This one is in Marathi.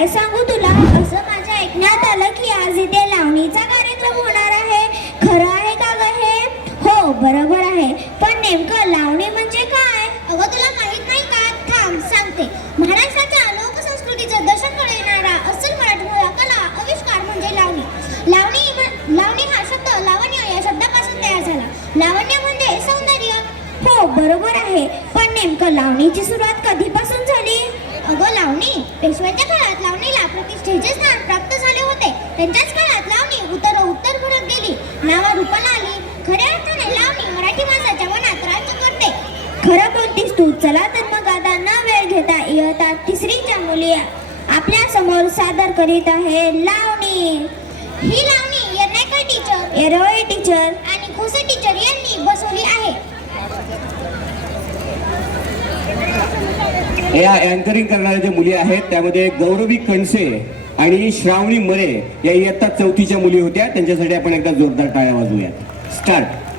काय सांगू तुला? असं माझ्या ऐकण्यात आलं की आज इथे लावणीचा कार्यक्रम होणार आहे. खरं आहे का ग हे? हो बरोबर आहे. पण नेमकं लावणी म्हणजे काय? अगं तुला माहीत नाही का? थांब सांगते. महाराष्ट्राच्या लोक संस्कृतीचं दर्शन घडविणारा अस्सल मराठमोळा कला आविष्कार म्हणजे लावणी. लावणी लावणी हा शब्द लावण्य या शब्दापासून तयार झाला. लावण्य म्हणजे सौंदर्य. हो बरोबर आहे. पण नेमकं लावणीची सुरुवात कधीपासून झाली? अगं लावणी पेशव्यांच्या त्यांच्याच काळात लावणी उतर उत्तर भरत गेली. नावा रूपाला आली. खऱ्या अर्थाने लावणी मराठी माणसाच्या मनात राज्य करते. खरं बोलतीस तू चला तर मग आता न वेळ घेता इयता तिसरीच्या मुली आपल्यासमोर सादर करीत आहे लावणी. ही लावणी येरनेकर टीचर येरोळे टीचर आणि खुसे टीचर यांनी बसवली आहे. या अँकरिंग करणाऱ्या ज्या मुली आहेत त्यामध्ये गौरवी कणसे आणि श्रावणी मरे या इयत्ता चौथीच्या मुली होत्या. त्यांच्यासाठी आपण एकदा जोरदार टाळ्या वाजवूया स्टार्ट